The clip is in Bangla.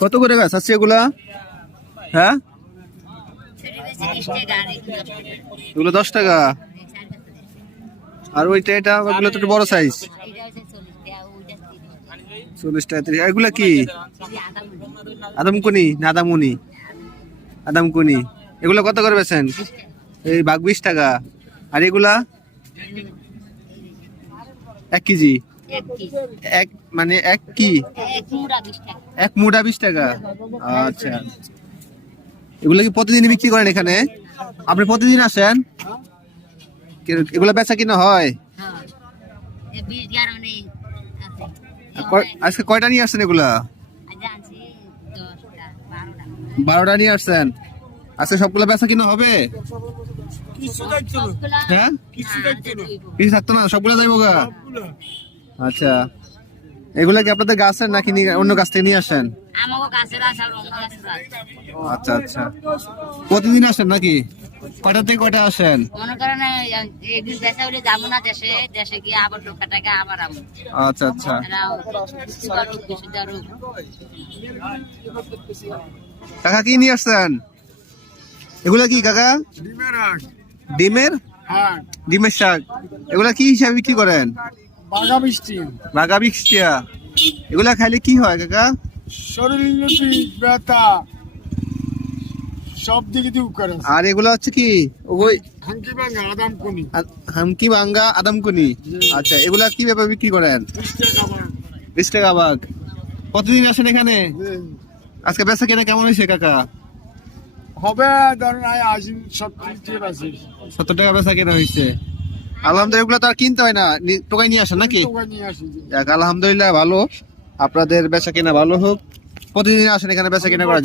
কত করে গাছ আছে এগুলা? হ্যাঁ, এগুলো 10 টাকা। আর ওইটা এটা ওগুলো তো একটু বড় সাইজ, 40 টাকা 30। এগুলা কি আদমকুনি না আদামুনি? আদামকুনি। এগুলো কত করে বেছেন? এই বাঘ 20 টাকা। আর এগুলা 1 কেজি? এক মানে এক কি এক মুড়া 20 টাকা। আচ্ছা, এগুলো কি প্রতিদিন বিক্রি করেন এখানে? আপনি প্রতিদিন আসেন? এগুলো বেচা কিনা হয়? আজকে কয়টা নিয়ে আসছেন এগুলা? 12টা নিয়ে আসছেন। আজকে সবগুলো বেচা কিনা হবে? হ্যাঁ, কিছু থাকতো না, সবগুলো যাইবো গা। আচ্ছা, এগুলা কি আপনাদের গাছের নাকি অন্য গাছ থেকে নিয়ে আসেন? আচ্ছা আচ্ছা, প্রতিদিন আসেন নাকি? কয়টা থেকে কয়টা আসেন? আচ্ছা আচ্ছা, কাকা কি নিয়ে আসছেন? এগুলা কি কাকা? ডিমের ডিমের শাক। এগুলা কি হিসাবে বিক্রি করেন? বাঘা 20 টাকা। এগুলা খাইলে কি হয় কাকা? শরীর ব্যথা সব দিকে দিয়ে করে। আর এগুলা হচ্ছে কি ওই হামকি ভাঙা আদামকুনি? আচ্ছা, এগুলা কি ব্যাপারে বিক্রি করেন? 20 টাকা বাঘ। কতদিন আসেন এখানে? আজকে বেচা কেনা কেমন হয়েছে কাকা? হবে ধরেন 70 টাকা বেচা কেনা হয়েছে। আলহামদুলিল্লাহ, এগুলো তো আর কিনতে হয় না, টোকাই নিয়ে আসেন নাকি? আলহামদুলিল্লাহ, ভালো। আপনাদের বেচা কেনা ভালো হোক। প্রতিদিন আসেন এখানে বেচা কেনা করা।